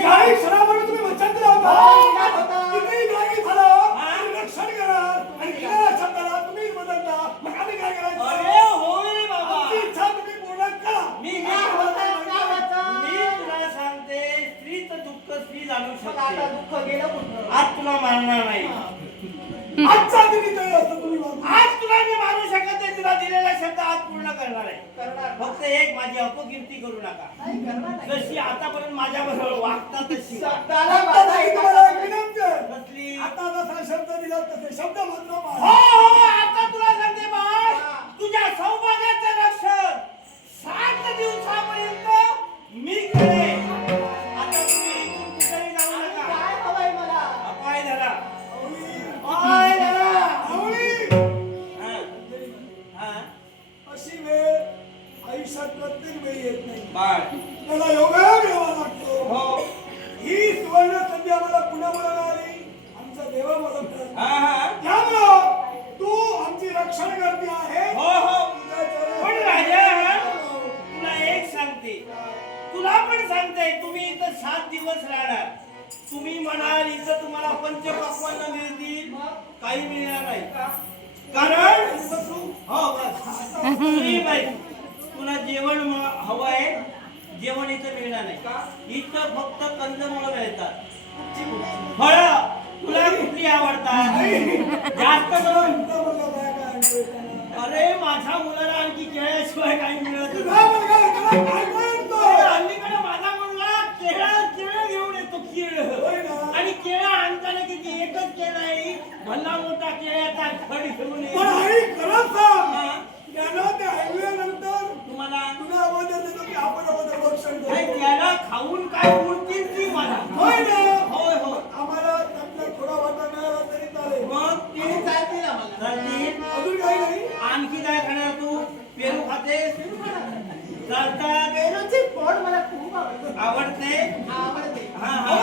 काही क्षणापूर्वी तुम्ही वचन दिलं हो, होतं? कितीही काही झालं रक्षण करणार आणि गेल्या शब्दाला तुम्हीच बदलता मग आम्ही काय करायचं? अरे होय रे बाबा. आमची इच्छा तुम्ही पूर्ण करा. मी काय? मी तुला सांगते स्त्रीचं दुःख स्त्री जाणू मग आता शकते. दुःख गेलं कुठं? आज तुला मारणार नाही. आजच्या दिनी तरी तुम्ही वागू. आज तुला मी मारू शकत नाही तुला दिलेला शब्द आज पूर्ण करणार आहे करणार ना? फक्त एक माझी अपकीर्ती करू नका. जशी आतापर्यंत माझ्या बरोबर वागता तशी. शब्दाला आता बाधा तरी येत तुम्हाला एक नाही. विनंती आहे. कसली आता जसा शब्द दिला तसे शब्द मात्र हो पाळा. हो आता तुला सांगते बाळ हा. तुझ्या सौभाग्याचं रक्षण सात दिवसापर्यंत मी करेन आता तुम्ही इथून कुठेही जाऊ आणि नका काय हवंय मला? धरा धरा आवळी. हा. हा. अशी वेळ आयुष्यात प्रत्येक वेळी येत नाही. त्याला योगायोग यावा लागतो. हो. ही सुवर्ण संधी आम्हाला पुन्हा मिळाली. आमचा देवा मला मिळाला. हा हा. त्यामुळं तू आमची रक्षण करते आहे. हो हो. पण राजा तुला एक सांगते. तुला पण सांगते तुम्ही इथं सात दिवस राहणार. तुम्ही म्हणाल इथं तुम्हाला पंचपक्वान्न मिळतील. काही मिळणार नाही. कारण हो बस. तुम्ही बाई जेवण हवं आहे जेवण इथं मिळणार नाही. का? इथं फक्त कंदमुळं मिळतात. फळ तुला कुठली आवडतात? जास्त करून? अरे माझ्या मुलाला आणखी केळ्याशिवाय काही मिळत अलीकडे माझा मुलगा केळं केळं घेऊन येतो केळं. आणि केळा आणताना किती एकच केळं आहे. भल्ला मोठा केळ्याचा फळ घेऊन येतो चालतात पेरूचे फळ मला खूप आवडतं. आवडते आवडते. हा हा